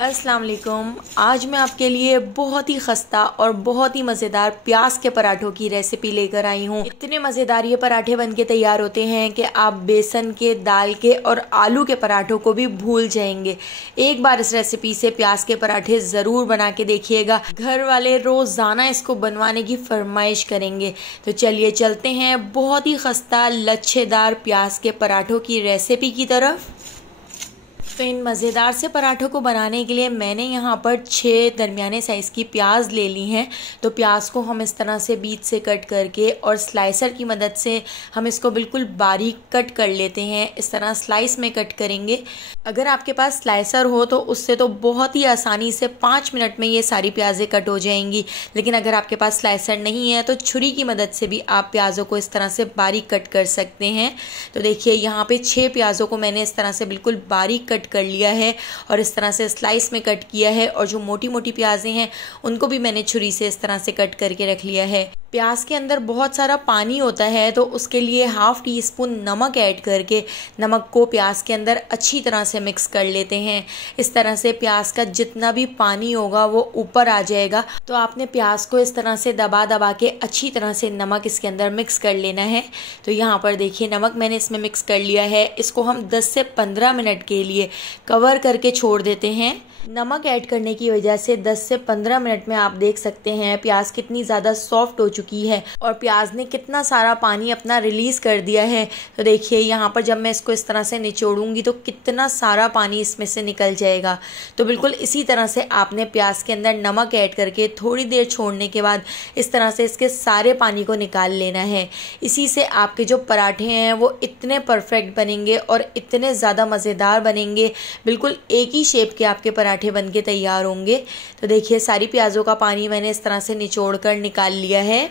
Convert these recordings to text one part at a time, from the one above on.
अस्सलाम वालेकुम। आज मैं आपके लिए बहुत ही खस्ता और बहुत ही मज़ेदार प्याज के पराठों की रेसिपी लेकर आई हूँ। इतने मज़ेदार ये पराठे बनके तैयार होते हैं कि आप बेसन के, दाल के और आलू के पराठों को भी भूल जाएंगे। एक बार इस रेसिपी से प्याज के पराठे ज़रूर बना के देखिएगा। घर वाले रोज़ाना इसको बनवाने की फरमाइश करेंगे। तो चलिए चलते हैं बहुत ही खस्ता लच्छेदार प्याज के पराठों की रेसिपी की तरफ। तो इन मज़ेदार से पराठों को बनाने के लिए मैंने यहाँ पर 6 दरमियाने साइज़ की प्याज ले ली हैं। तो प्याज को हम इस तरह से बीच से कट करके और स्लाइसर की मदद से हम इसको बिल्कुल बारीक कट कर लेते हैं। इस तरह स्लाइस में कट करेंगे। अगर आपके पास स्लाइसर हो तो उससे तो बहुत ही आसानी से 5 मिनट में ये सारी प्याज़ें कट हो जाएंगी। लेकिन अगर आपके पास स्लाइसर नहीं है तो छुरी की मदद से भी आप प्याज़ों को इस तरह से बारीक कट कर सकते हैं। तो देखिए यहाँ पे 6 प्याज़ों को मैंने इस तरह से बिल्कुल बारीक कट कर लिया है और इस तरह से स्लाइस में कट किया है। और जो मोटी मोटी प्याज़ें हैं उनको भी मैंने छुरी से इस तरह से कट करके रख लिया है। प्याज के अंदर बहुत सारा पानी होता है तो उसके लिए 1/2 टीस्पून नमक ऐड करके नमक को प्याज के अंदर अच्छी तरह से मिक्स कर लेते हैं। इस तरह से प्याज का जितना भी पानी होगा वो ऊपर आ जाएगा। तो आपने प्याज को इस तरह से दबा दबा के अच्छी तरह से नमक इसके अंदर मिक्स कर लेना है। तो यहाँ पर देखिए नमक मैंने इसमें मिक्स कर लिया है। इसको हम 10 से 15 मिनट के लिए कवर करके छोड़ देते हैं। नमक ऐड करने की वजह से 10 से 15 मिनट में आप देख सकते हैं प्याज कितनी ज़्यादा सॉफ्ट हो चुकी है और प्याज ने कितना सारा पानी अपना रिलीज़ कर दिया है। तो देखिए यहाँ पर जब मैं इसको इस तरह से निचोड़ूंगी तो कितना सारा पानी इसमें से निकल जाएगा। तो बिल्कुल इसी तरह से आपने प्याज के अंदर नमक ऐड करके थोड़ी देर छोड़ने के बाद इस तरह से इसके सारे पानी को निकाल लेना है। इसी से आपके जो पराठे हैं वो इतने परफेक्ट बनेंगे और इतने ज़्यादा मज़ेदार बनेंगे। बिल्कुल एक ही शेप के आपके पराठे बनके तैयार होंगे। तो देखिए सारी प्याज़ों का पानी मैंने इस तरह से निचोड़ कर निकाल लिया है।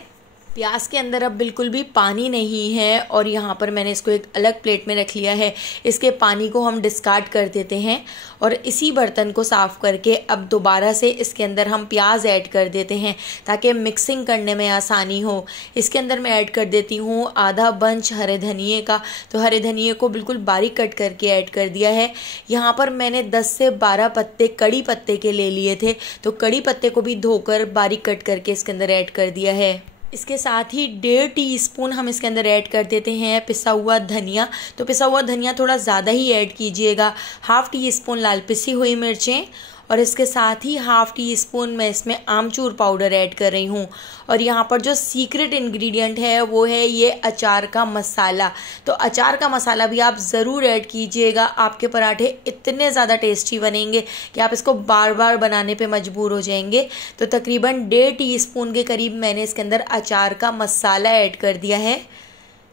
प्याज के अंदर अब बिल्कुल भी पानी नहीं है और यहाँ पर मैंने इसको एक अलग प्लेट में रख लिया है। इसके पानी को हम डिस्कार्ड कर देते हैं और इसी बर्तन को साफ़ करके अब दोबारा से इसके अंदर हम प्याज ऐड कर देते हैं ताकि मिक्सिंग करने में आसानी हो। इसके अंदर मैं ऐड कर देती हूँ आधा बंच हरे धनिए का। तो हरे धनिए को बिल्कुल बारीक कट करके ऐड कर दिया है। यहाँ पर मैंने 10 से 12 पत्ते कड़ी पत्ते के ले लिए थे। तो कड़ी पत्ते को भी धोकर बारीक कट करके इसके अंदर ऐड कर दिया है। इसके साथ ही 1.5 टीस्पून हम इसके अंदर ऐड कर देते हैं पिसा हुआ धनिया। तो पिसा हुआ धनिया थोड़ा ज़्यादा ही ऐड कीजिएगा। 1/2 टीस्पून लाल पिसी हुई मिर्चें और इसके साथ ही 1/2 टीस्पून मैं इसमें आमचूर पाउडर ऐड कर रही हूँ। और यहाँ पर जो सीक्रेट इंग्रेडिएंट है वो है ये अचार का मसाला। तो अचार का मसाला भी आप ज़रूर ऐड कीजिएगा। आपके पराठे इतने ज़्यादा टेस्टी बनेंगे कि आप इसको बार बार बनाने पे मजबूर हो जाएंगे। तो तकरीबन 1.5 टीस्पून के करीब मैंने इसके अंदर अचार का मसाला ऐड कर दिया है।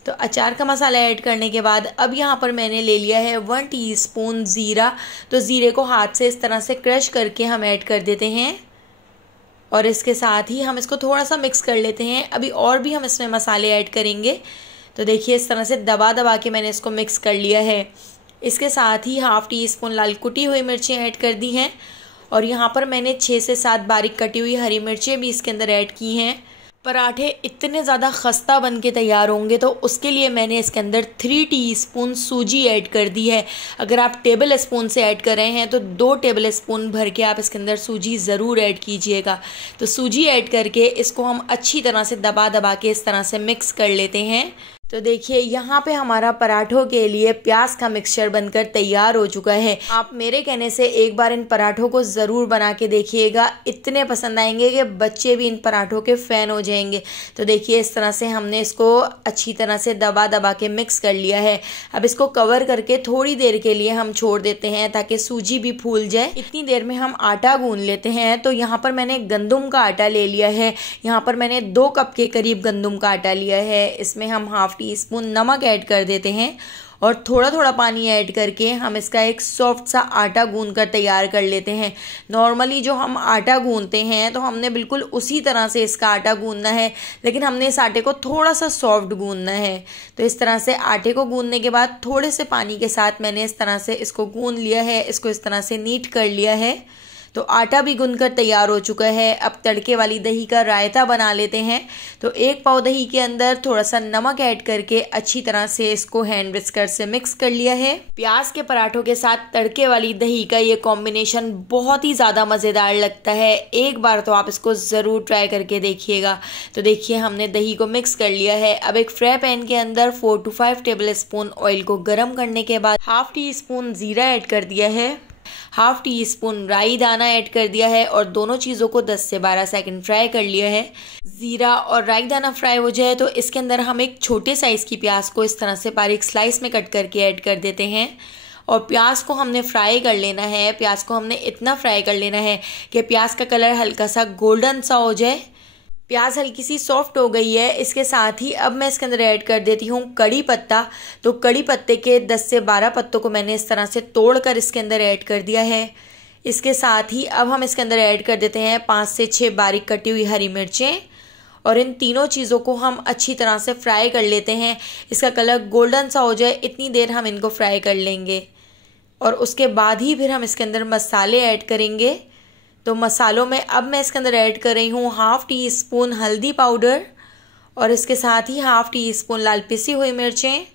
तो अचार का मसाला ऐड करने के बाद अब यहाँ पर मैंने ले लिया है 1 टीस्पून ज़ीरा। तो ज़ीरे को हाथ से इस तरह से क्रश करके हम ऐड कर देते हैं और इसके साथ ही हम इसको थोड़ा सा मिक्स कर लेते हैं। अभी और भी हम इसमें मसाले ऐड करेंगे। तो देखिए इस तरह से दबा दबा के मैंने इसको मिक्स कर लिया है। इसके साथ ही 1/2 टीस्पून लाल कुटी हुई मिर्चें ऐड कर दी हैं और यहाँ पर मैंने 6 से 7 बारीक कटी हुई हरी मिर्चें भी इसके अंदर ऐड की हैं। पराठे इतने ज़्यादा खस्ता बन के तैयार होंगे तो उसके लिए मैंने इसके अंदर 3 टीस्पून सूजी ऐड कर दी है। अगर आप टेबल स्पून से ऐड कर रहे हैं तो 2 टेबल स्पून भर के आप इसके अंदर सूजी ज़रूर ऐड कीजिएगा। तो सूजी ऐड करके इसको हम अच्छी तरह से दबा दबा के इस तरह से मिक्स कर लेते हैं। तो देखिए यहाँ पे हमारा पराठों के लिए प्याज का मिक्सचर बनकर तैयार हो चुका है। आप मेरे कहने से एक बार इन पराठों को ज़रूर बना के देखिएगा। इतने पसंद आएंगे कि बच्चे भी इन पराठों के फ़ैन हो जाएंगे। तो देखिए इस तरह से हमने इसको अच्छी तरह से दबा दबा के मिक्स कर लिया है। अब इसको कवर करके थोड़ी देर के लिए हम छोड़ देते हैं ताकि सूजी भी फूल जाए। इतनी देर में हम आटा गूंद लेते हैं। तो यहाँ पर मैंने गंदम का आटा ले लिया है। यहाँ पर मैंने 2 कप के करीब गंदम का आटा लिया है। इसमें हम 1/2 टीस्पून नमक ऐड कर देते हैं और थोड़ा थोड़ा पानी ऐड करके हम इसका एक सॉफ्ट सा आटा गूंद कर तैयार कर लेते हैं। नॉर्मली जो हम आटा गूंदते हैं तो हमने बिल्कुल उसी तरह से इसका आटा गूंदना है, लेकिन हमने इस आटे को थोड़ा सा सॉफ्ट गूंदना है। तो इस तरह से आटे को गूंदने के बाद थोड़े से पानी के साथ मैंने इस तरह से इसको गूंद लिया है। इसको इस तरह से नीट कर लिया है। तो आटा भी गूंथकर तैयार हो चुका है। अब तड़के वाली दही का रायता बना लेते हैं। तो 1 पाव दही के अंदर थोड़ा सा नमक ऐड करके अच्छी तरह से इसको हैंड विस्कर से मिक्स कर लिया है। प्याज के पराठों के साथ तड़के वाली दही का ये कॉम्बिनेशन बहुत ही ज़्यादा मज़ेदार लगता है। एक बार तो आप इसको ज़रूर ट्राई करके देखिएगा। तो देखिए हमने दही को मिक्स कर लिया है। अब एक फ्राई पैन के अंदर 4 to 5 टेबल स्पून ऑयल को गर्म करने के बाद ½ टीस्पून जीरा ऐड कर दिया है, ½ टीस्पून राई दाना ऐड कर दिया है और दोनों चीज़ों को 10 से 12 सेकंड फ्राई कर लिया है। जीरा और राई दाना फ्राई हो जाए तो इसके अंदर हम एक छोटे साइज़ की प्याज को इस तरह से बारीक स्लाइस में कट करके ऐड कर देते हैं और प्याज को हमने फ्राई कर लेना है। प्याज को हमने इतना फ्राई कर लेना है कि प्याज का कलर हल्का सा गोल्डन सा हो जाए। प्याज हल्की सी सॉफ्ट हो गई है। इसके साथ ही अब मैं इसके अंदर ऐड कर देती हूँ कड़ी पत्ता। तो कड़ी पत्ते के 10 से 12 पत्तों को मैंने इस तरह से तोड़कर इसके अंदर ऐड कर दिया है। इसके साथ ही अब हम इसके अंदर ऐड कर देते हैं 5 से 6 बारीक कटी हुई हरी मिर्चें और इन तीनों चीज़ों को हम अच्छी तरह से फ्राई कर लेते हैं। इसका कलर गोल्डन सा हो जाए इतनी देर हम इनको फ्राई कर लेंगे और उसके बाद ही फिर हम इसके अंदर मसाले ऐड करेंगे। तो मसालों में अब मैं इसके अंदर ऐड कर रही हूँ ½ टीस्पून हल्दी पाउडर और इसके साथ ही ½ टीस्पून लाल पिसी हुई मिर्चें।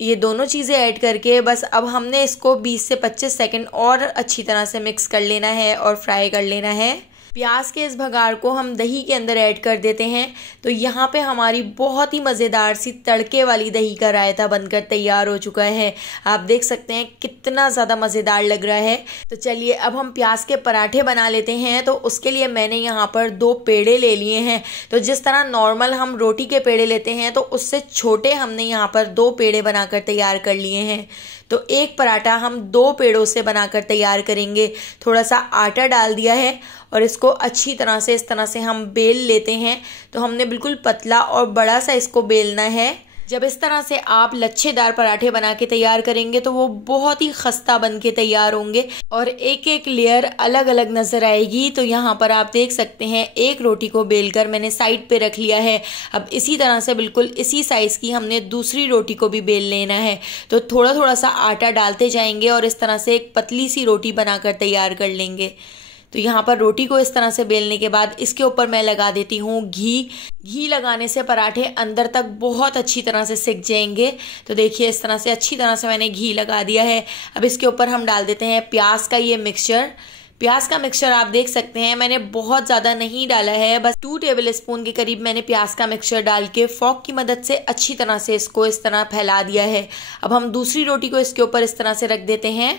ये दोनों चीज़ें ऐड करके बस अब हमने इसको 20 से 25 सेकंड और अच्छी तरह से मिक्स कर लेना है और फ्राई कर लेना है। प्याज के इस भगार को हम दही के अंदर ऐड कर देते हैं। तो यहाँ पे हमारी बहुत ही मज़ेदार सी तड़के वाली दही का रायता बनकर तैयार हो चुका है। आप देख सकते हैं कितना ज़्यादा मज़ेदार लग रहा है। तो चलिए अब हम प्याज के पराठे बना लेते हैं। तो उसके लिए मैंने यहाँ पर 2 पेड़े ले लिए हैं। तो जिस तरह नॉर्मल हम रोटी के पेड़े लेते हैं तो उससे छोटे हमने यहाँ पर 2 पेड़े बनाकर तैयार कर लिए हैं। तो एक पराठा हम 2 पेड़ों से बनाकर तैयार करेंगे। थोड़ा सा आटा डाल दिया है और इसको अच्छी तरह से इस तरह से हम बेल लेते हैं। तो हमने बिल्कुल पतला और बड़ा सा इसको बेलना है। जब इस तरह से आप लच्छेदार पराठे बना के तैयार करेंगे तो वो बहुत ही खस्ता बन के तैयार होंगे और एक एक लेयर अलग अलग नज़र आएगी। तो यहाँ पर आप देख सकते हैं एक रोटी को बेलकर मैंने साइड पे रख लिया है। अब इसी तरह से बिल्कुल इसी साइज़ की हमने दूसरी रोटी को भी बेल लेना है। तो थोड़ा थोड़ा सा आटा डालते जाएंगे और इस तरह से एक पतली सी रोटी बनाकर तैयार कर लेंगे। तो यहाँ पर रोटी को इस तरह से बेलने के बाद इसके ऊपर मैं लगा देती हूँ घी लगाने से पराठे अंदर तक बहुत अच्छी तरह से सिक जाएंगे। तो देखिए इस तरह से अच्छी तरह से मैंने घी लगा दिया है। अब इसके ऊपर हम डाल देते हैं प्याज का ये मिक्सचर। प्याज का मिक्सचर आप देख सकते हैं मैंने बहुत ज़्यादा नहीं डाला है, बस 2 टेबल स्पून के करीब मैंने प्याज का मिक्सचर डाल के फॉक की मदद से अच्छी तरह से इसको इस तरह फैला दिया है। अब हम दूसरी रोटी को इसके ऊपर इस तरह से रख देते हैं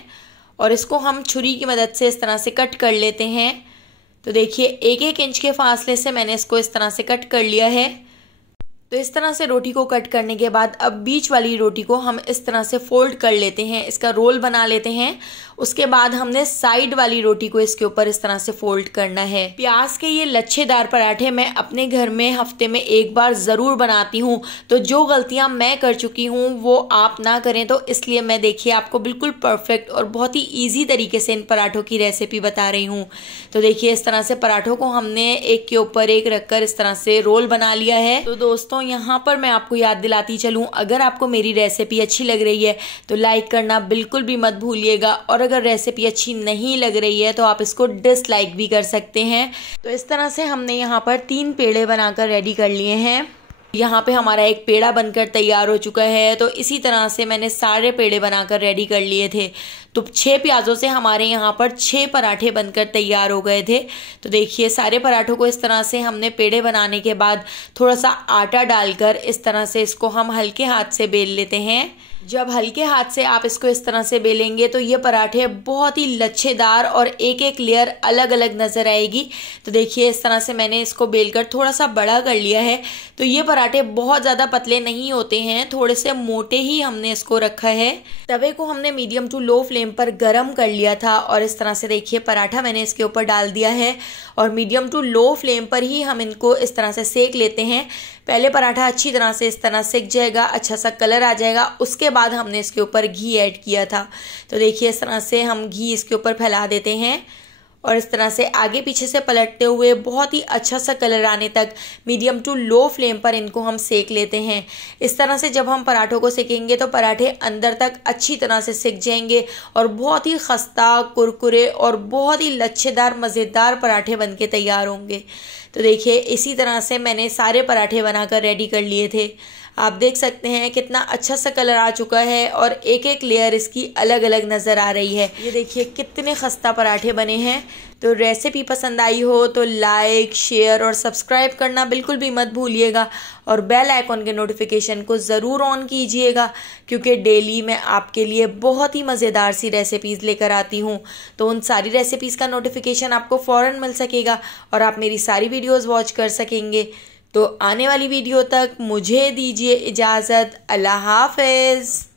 और इसको हम छुरी की मदद से इस तरह से कट कर लेते हैं। तो देखिए 1-1 इंच के फासले से मैंने इसको इस तरह से कट कर लिया है। तो इस तरह से रोटी को कट करने के बाद अब बीच वाली रोटी को हम इस तरह से फोल्ड कर लेते हैं, इसका रोल बना लेते हैं। उसके बाद हमने साइड वाली रोटी को इसके ऊपर इस तरह से फोल्ड करना है। प्याज के ये लच्छेदार पराठे मैं अपने घर में हफ्ते में 1 बार ज़रूर बनाती हूँ। तो जो गलतियाँ मैं कर चुकी हूँ वो आप ना करें, तो इसलिए मैं देखिए आपको बिल्कुल परफेक्ट और बहुत ही ईजी तरीके से इन पराठों की रेसिपी बता रही हूँ। तो देखिए इस तरह से पराठों को हमने एक के ऊपर एक रखकर इस तरह से रोल बना लिया है। तो दोस्तों यहाँ पर मैं आपको याद दिलाती चलूँ, अगर आपको मेरी रेसिपी अच्छी लग रही है तो लाइक करना बिल्कुल भी मत भूलिएगा और अगर रेसिपी अच्छी नहीं लग रही है तो आप इसको डिसलाइक भी कर सकते हैं। तो इस तरह से हमने यहाँ पर 3 पेड़े बनाकर रेडी कर लिए हैं। यहाँ पे हमारा एक पेड़ा बनकर तैयार हो चुका है। तो इसी तरह से मैंने सारे पेड़े बनाकर रेडी कर लिए थे। तो 6 प्याज़ों से हमारे यहाँ पर 6 पराठे बनकर तैयार हो गए थे। तो देखिए सारे पराठों को इस तरह से हमने पेड़े बनाने के बाद थोड़ा सा आटा डालकर इस तरह से इसको हम हल्के हाथ से बेल लेते हैं। जब हल्के हाथ से आप इसको इस तरह से बेलेंगे तो ये पराठे बहुत ही लच्छेदार और एक एक लेयर अलग अलग नज़र आएगी। तो देखिए इस तरह से मैंने इसको बेलकर थोड़ा सा बड़ा कर लिया है। तो ये पराठे बहुत ज़्यादा पतले नहीं होते हैं, थोड़े से मोटे ही हमने इसको रखा है। तवे को हमने मीडियम टू लो फ्लेम पर गरम कर लिया था और इस तरह से देखिए पराठा मैंने इसके ऊपर डाल दिया है और मीडियम टू लो फ्लेम पर ही हम इनको इस तरह से सेक लेते हैं। पहले पराठा अच्छी तरह से इस तरह सिक जाएगा, अच्छा सा कलर आ जाएगा, उसके बाद हमने इसके ऊपर घी ऐड किया था। तो देखिए इस तरह से हम घी इसके ऊपर फैला देते हैं और इस तरह से आगे पीछे से पलटते हुए बहुत ही अच्छा सा कलर आने तक मीडियम टू लो फ्लेम पर इनको हम सेक लेते हैं। इस तरह से जब हम पराठों को सेकेंगे तो पराठे अंदर तक अच्छी तरह से सिक जाएंगे और बहुत ही खस्ता, कुरकुरे और बहुत ही लच्छेदार मज़ेदार पराठे बनके तैयार होंगे। तो देखिए इसी तरह से मैंने सारे पराठे बनाकर रेडी कर लिए थे। आप देख सकते हैं कितना अच्छा सा कलर आ चुका है और एक एक लेयर इसकी अलग अलग नज़र आ रही है। ये देखिए कितने खस्ता पराठे बने हैं। तो रेसिपी पसंद आई हो तो लाइक, शेयर और सब्सक्राइब करना बिल्कुल भी मत भूलिएगा और बेल आइकॉन के नोटिफिकेशन को ज़रूर ऑन कीजिएगा, क्योंकि डेली मैं आपके लिए बहुत ही मज़ेदार सी रेसिपीज़ लेकर आती हूँ। तो उन सारी रेसिपीज़ का नोटिफिकेशन आपको फ़ौरन मिल सकेगा और आप मेरी सारी वीडियोज़ वॉच कर सकेंगे। तो आने वाली वीडियो तक मुझे दीजिए इजाज़त। अल्लाह हाफ़िज़।